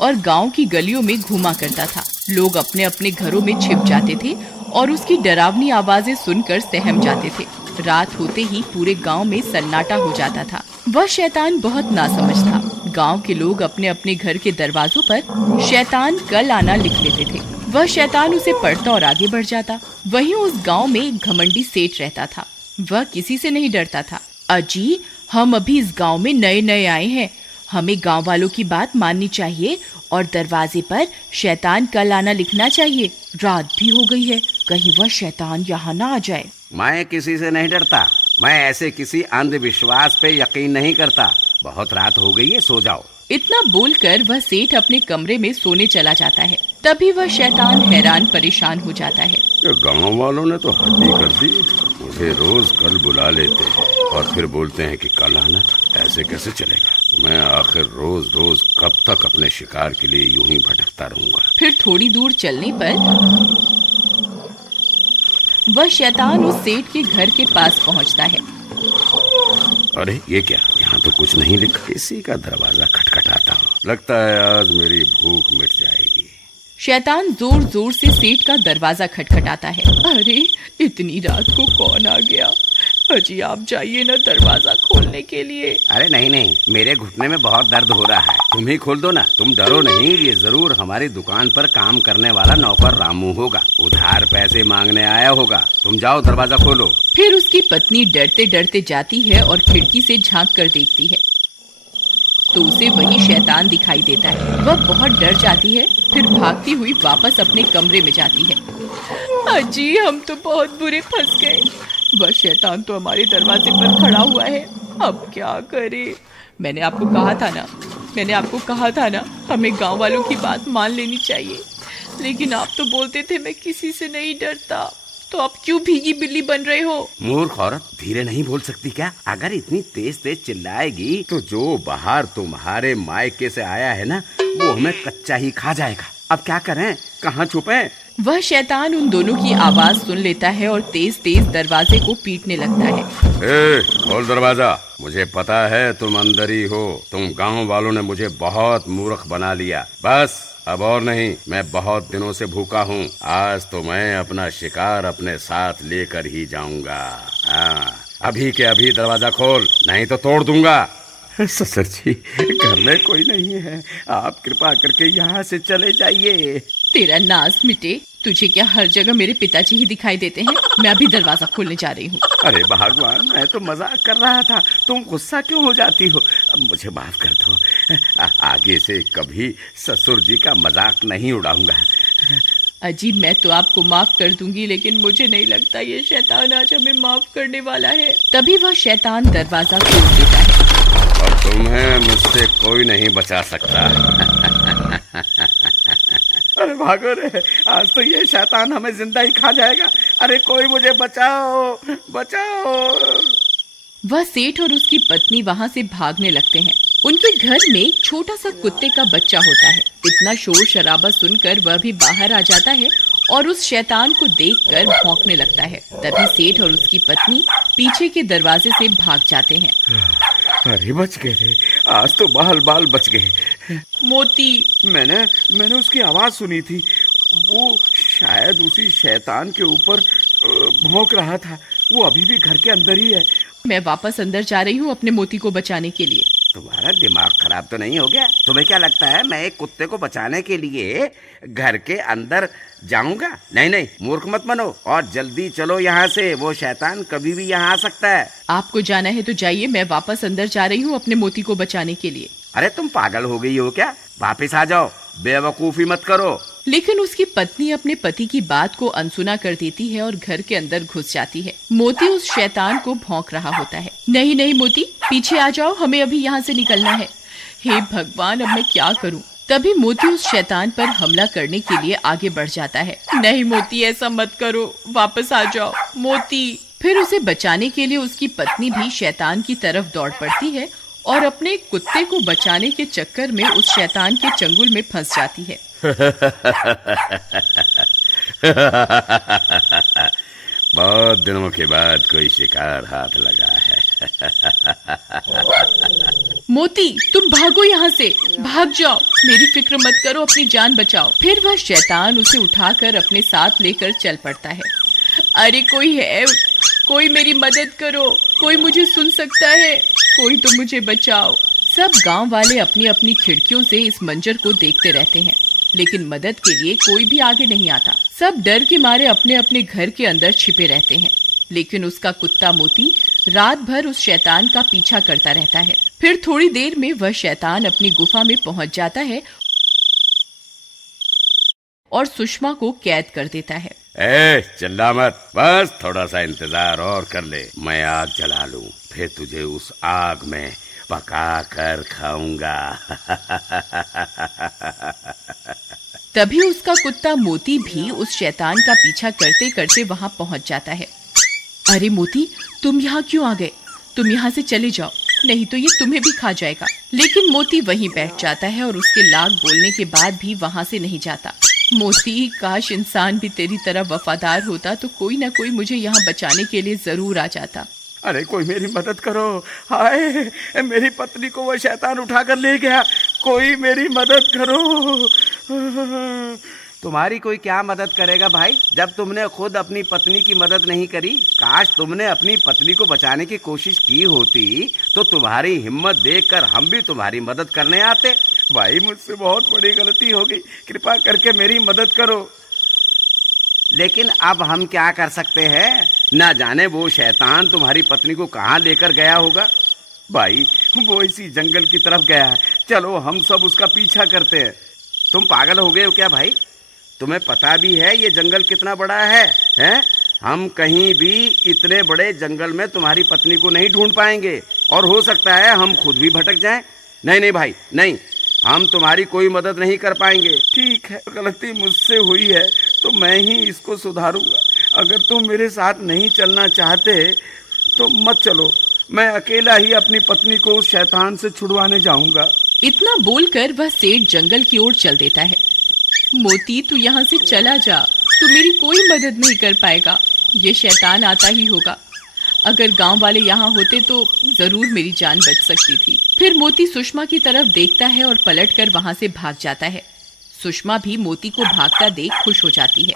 और गांव की गलियों में घूमा करता था। लोग अपने अपने घरों में छिप जाते थे और उसकी डरावनी आवाजें सुनकर सहम जाते थे। रात होते ही पूरे गांव में सन्नाटा हो जाता था। वह शैतान बहुत नासमझ था। गांव के लोग अपने अपने घर के दरवाजों पर शैतान कल आना लिख लेते थे। वह शैतान उसे पढ़ता और आगे बढ़ जाता। वहीं उस गांव में एक घमंडी सेठ रहता था। वह किसी से नहीं डरता था। अजी, हम अभी इस गांव में नए नए आए हैं, हमें गांव वालों की बात माननी चाहिए और दरवाजे पर शैतान कल आना लिखना चाहिए। रात भी हो गई है, कहीं वह शैतान यहाँ ना आ जाए। मैं किसी से नहीं डरता। मैं ऐसे किसी अंधविश्वास पे यकीन नहीं करता। बहुत रात हो गई है, सो जाओ। इतना बोलकर वह सेठ अपने कमरे में सोने चला जाता है। तभी वह शैतान हैरान परेशान हो जाता है। गांव वालों ने तो हद ही कर दी। मुझे रोज कल बुला लेते हैं और फिर बोलते हैं कि कल आना। ऐसे कैसे चलेगा? मैं आखिर रोज रोज कब तक अपने शिकार के लिए यूं ही भटकता रहूंगा। फिर थोड़ी दूर चलने पर वह शैतान उस सेठ के घर के पास पहुंचता है। अरे ये क्या? यहाँ तो कुछ नहीं लिखा। किसी का दरवाजा खटखटाता हूँ। लगता है आज मेरी भूख मिट जाएगी। शैतान जोर जोर से सेठ का दरवाजा खटखटाता है। अरे, इतनी रात को कौन आ गया? अजी, आप जाइए ना दरवाजा खोलने के लिए। अरे नहीं, मेरे घुटने में बहुत दर्द हो रहा है। तुम ही खोल दो ना। तुम डरो नहीं, ये जरूर हमारी दुकान पर काम करने वाला नौकर रामू होगा। उधार पैसे मांगने आया होगा। तुम जाओ, दरवाजा खोलो। फिर उसकी पत्नी डरते डरते जाती है और खिड़की से झांक कर देखती है तो उसे वही शैतान दिखाई देता है। वह बहुत डर जाती है, फिर भागती हुई वापस अपने कमरे में जाती है। अजी, हम तो बहुत बुरे फंस गए। वह शैतान तो हमारे दरवाजे पर खड़ा हुआ है। अब क्या करें? मैंने आपको कहा था ना, हमें गांव वालों की बात मान लेनी चाहिए। लेकिन आप तो बोलते थे मैं किसी से नहीं डरता। तो आप क्यों भीगी बिल्ली बन रहे हो? मूर्ख औरत, धीरे नहीं बोल सकती क्या? अगर इतनी तेज तेज चिल्लाएगी तो जो बाहर तुम्हारे मायके से आया है ना, वो हमें कच्चा ही खा जाएगा। अब क्या करें? कहाँ छुपें? वह शैतान उन दोनों की आवाज सुन लेता है और तेज तेज दरवाजे को पीटने लगता है। खोल दरवाजा। मुझे पता है तुम अंदर ही हो। तुम गांव वालों ने मुझे बहुत मूर्ख बना लिया। बस अब और नहीं। मैं बहुत दिनों से भूखा हूँ। आज तो मैं अपना शिकार अपने साथ लेकर ही जाऊंगा। हाँ, अभी के अभी दरवाजा खोल, नहीं तो तोड़ दूंगा। ससुर जी, घर में कोई नहीं है। आप कृपा करके यहाँ से चले जाइए। तेरा नाज मिटे। तुझे क्या हर जगह मेरे पिताजी ही दिखाई देते हैं? मैं अभी दरवाजा खोलने जा रही हूँ। अरे भगवान, मैं तो मजाक कर रहा था। तुम गुस्सा क्यों हो जाती हो? मुझे माफ कर दो। आगे से कभी ससुर जी का मजाक नहीं उड़ाऊंगा। अजी, मैं तो आपको माफ कर दूंगी, लेकिन मुझे नहीं लगता ये शैतान आज हमें माफ करने वाला है। तभी वह शैतान दरवाजा खोल देता है। और तुम्हें मुझसे कोई नहीं बचा सकता। अरे भागो रे, आज तो ये शैतान हमें जिंदा ही खा जाएगा। अरे कोई मुझे बचाओ, बचाओ। वह सेठ और उसकी पत्नी वहाँ से भागने लगते हैं। उनके घर में छोटा सा कुत्ते का बच्चा होता है। इतना शोर शराबा सुनकर वह भी बाहर आ जाता है और उस शैतान को देखकर भौंकने लगता है। तभी सेठ और उसकी पत्नी पीछे के दरवाजे से भाग जाते हैं। अरे बच गए रे, आज तो बाल बच गए। मोती, मैंने उसकी आवाज सुनी थी। वो शायद उसी शैतान के ऊपर भौंक रहा था। वो अभी भी घर के अंदर ही है। मैं वापस अंदर जा रही हूँ अपने मोती को बचाने के लिए। तुम्हारा दिमाग खराब तो नहीं हो गया? तुम्हें क्या लगता है मैं एक कुत्ते को बचाने के लिए घर के अंदर जाऊंगा? नहीं, मूर्ख मत बनो और जल्दी चलो यहाँ से। वो शैतान कभी भी यहाँ आ सकता है। आपको जाना है तो जाइए, मैं वापस अंदर जा रही हूँ अपने मोती को बचाने के लिए। अरे तुम पागल हो गई हो क्या? वापस आ जाओ, बेवकूफी मत करो। लेकिन उसकी पत्नी अपने पति की बात को अनसुना कर देती है और घर के अंदर घुस जाती है। मोती उस शैतान को भौंक रहा होता है। नहीं मोती, पीछे आ जाओ, हमें अभी यहाँ से निकलना है। हे भगवान, अब मैं क्या करूँ? तभी मोती उस शैतान पर हमला करने के लिए आगे बढ़ जाता है। नहीं मोती, ऐसा मत करो, वापस आ जाओ मोती। फिर उसे बचाने के लिए उसकी पत्नी भी शैतान की तरफ दौड़ पड़ती है और अपने कुत्ते को बचाने के चक्कर में उस शैतान के चंगुल में फंस जाती है। बहुत दिनों के बाद कोई शिकार हाथ लगा है। मोती, तुम भागो यहाँ से, भाग जाओ, मेरी फिक्र मत करो, अपनी जान बचाओ। फिर वह शैतान उसे उठाकर अपने साथ लेकर चल पड़ता है। अरे कोई है, कोई मेरी मदद करो, कोई मुझे सुन सकता है, कोई तो मुझे बचाओ। सब गांव वाले अपनी अपनी खिड़कियों से इस मंजर को देखते रहते हैं, लेकिन मदद के लिए कोई भी आगे नहीं आता। सब डर के मारे अपने अपने घर के अंदर छिपे रहते हैं। लेकिन उसका कुत्ता मोती रात भर उस शैतान का पीछा करता रहता है। फिर थोड़ी देर में वह शैतान अपनी गुफा में पहुंच जाता है और सुषमा को कैद कर देता है। चिल्ला मत, बस थोड़ा सा इंतजार और कर ले, मैं आग जला लूं, फिर तुझे उस आग में पका कर खाऊंगा। तभी उसका कुत्ता मोती भी उस शैतान का पीछा करते करते वहां पहुंच जाता है। अरे मोती, तुम यहाँ क्यों आ गए? तुम यहाँ से चले जाओ, नहीं तो ये तुम्हें भी खा जाएगा। लेकिन मोती वहीं बैठ जाता है और उसके लाख बोलने के बाद भी वहां से नहीं जाता। मोती, काश इंसान भी तेरी तरह वफादार होता तो कोई ना कोई मुझे यहाँ बचाने के लिए जरूर आ जाता। अरे कोई मेरी मदद करो, हाय मेरी पत्नी को वो शैतान उठा कर ले गया, कोई मेरी मदद करो। तुम्हारी कोई क्या मदद करेगा भाई, जब तुमने खुद अपनी पत्नी की मदद नहीं करी। काश तुमने अपनी पत्नी को बचाने की कोशिश की होती तो तुम्हारी हिम्मत देखकर हम भी तुम्हारी मदद करने आते। भाई मुझसे बहुत बड़ी गलती हो गई, कृपा करके मेरी मदद करो। लेकिन अब हम क्या कर सकते हैं, ना जाने वो शैतान तुम्हारी पत्नी को कहाँ लेकर गया होगा। भाई वो इसी जंगल की तरफ गया है, चलो हम सब उसका पीछा करते हैं। तुम पागल हो गए हो क्या भाई? तुम्हें पता भी है ये जंगल कितना बड़ा है, हैं? हम कहीं भी इतने बड़े जंगल में तुम्हारी पत्नी को नहीं ढूंढ पाएंगे और हो सकता है हम खुद भी भटक जाएं। नहीं नहीं भाई, नहीं, हम तुम्हारी कोई मदद नहीं कर पाएंगे। ठीक है, गलती मुझसे हुई है तो मैं ही इसको सुधारूंगा। अगर तुम मेरे साथ नहीं चलना चाहते तो मत चलो, मैं अकेला ही अपनी पत्नी को उस शैतान से छुड़वाने जाऊंगा। इतना बोलकर वह सेठ जंगल की ओर चल देता है। मोती, तू यहाँ से चला जा, तू मेरी कोई मदद नहीं कर पाएगा, ये शैतान आता ही होगा। अगर गांव वाले यहाँ होते तो जरूर मेरी जान बच सकती थी। फिर मोती सुषमा की तरफ देखता है और पलटकर वहां से भाग जाता है। सुषमा भी मोती को भागता देख खुश हो जाती है।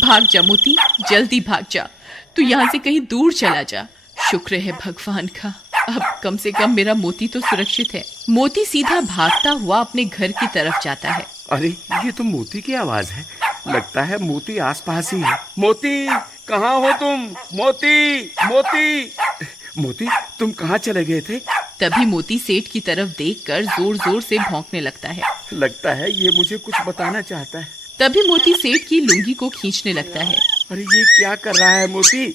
भाग जा मोती, जल्दी भाग जा, तू यहाँ से कहीं दूर चला जा। शुक्र है भगवान का, अब कम से कम मेरा मोती तो सुरक्षित है। मोती सीधा भागता हुआ अपने घर की तरफ जाता है। अरे ये तो मोती की आवाज है, लगता है मोती आसपास ही है। मोती, कहाँ हो तुम? मोती, मोती, मोती, तुम कहाँ चले गए थे? तभी मोती सेठ की तरफ देखकर जोर जोर से भौंकने लगता है। लगता है ये मुझे कुछ बताना चाहता है। तभी मोती सेठ की लुंगी को खींचने लगता है। अरे ये क्या कर रहा है मोती?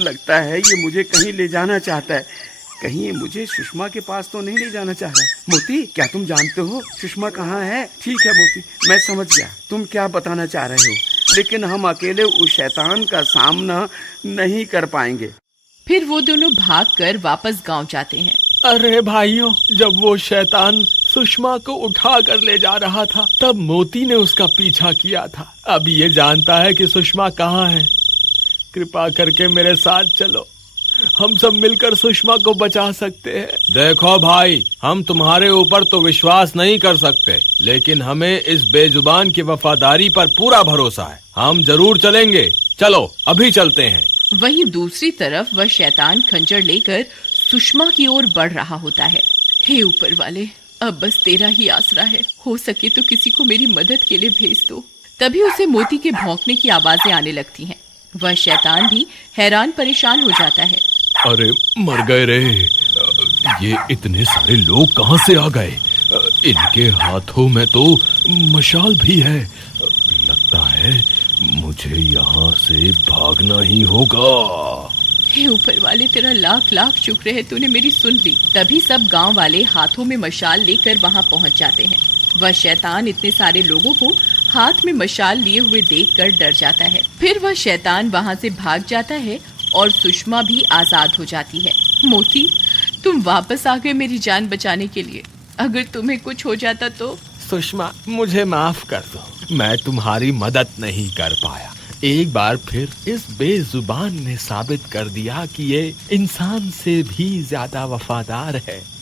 लगता है ये मुझे कहीं ले जाना चाहता है। कहीं ये मुझे सुषमा के पास तो नहीं ले जाना चाह रहा। मोती, क्या तुम जानते हो सुषमा कहाँ है? ठीक है मोती, मैं समझ गया तुम क्या बताना चाह रहे हो, लेकिन हम अकेले उस शैतान का सामना नहीं कर पाएंगे। फिर वो दोनों भागकर वापस गांव जाते हैं। अरे भाइयों, जब वो शैतान सुषमा को उठा कर ले जा रहा था तब मोती ने उसका पीछा किया था। अब ये जानता है कि सुषमा कहाँ है। कृपा करके मेरे साथ चलो, हम सब मिलकर सुषमा को बचा सकते हैं। देखो भाई, हम तुम्हारे ऊपर तो विश्वास नहीं कर सकते, लेकिन हमें इस बेजुबान की वफादारी पर पूरा भरोसा है। हम जरूर चलेंगे, चलो अभी चलते हैं। वहीं दूसरी तरफ वह शैतान खंजर लेकर सुषमा की ओर बढ़ रहा होता है। हे ऊपर वाले, अब बस तेरा ही आसरा है, हो सके तो किसी को मेरी मदद के लिए भेज दो। तभी उसे मोती के भौंकने की आवाजें आने लगती हैं। वह शैतान भी हैरान परेशान हो जाता है। अरे मर गए रे, ये इतने सारे लोग कहाँ से आ गए? इनके हाथों में तो मशाल भी है। लगता है मुझे यहाँ से भागना ही होगा। हे ऊपर वाले, तेरा लाख लाख शुक्र है, तूने मेरी सुन ली। तभी सब गांव वाले हाथों में मशाल लेकर वहां पहुंच जाते हैं। वह शैतान इतने सारे लोगों को हाथ में मशाल लिए हुए देखकर डर जाता है। फिर वह शैतान वहां से भाग जाता है और सुषमा भी आजाद हो जाती है। मोती, तुम वापस आ गए मेरी जान बचाने के लिए। अगर तुम्हें कुछ हो जाता तो? सुषमा, मुझे माफ कर दो, मैं तुम्हारी मदद नहीं कर पाया, एक बार फिर इस बेजुबान ने साबित कर दिया कि ये इंसान से भी ज्यादा वफादार है।